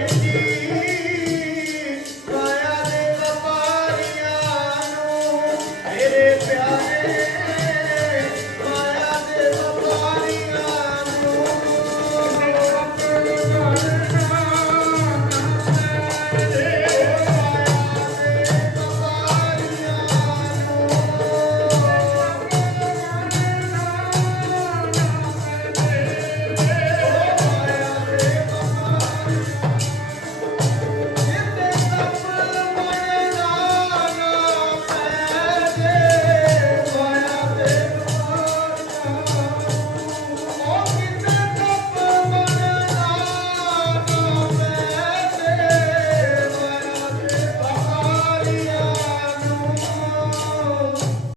Yeah.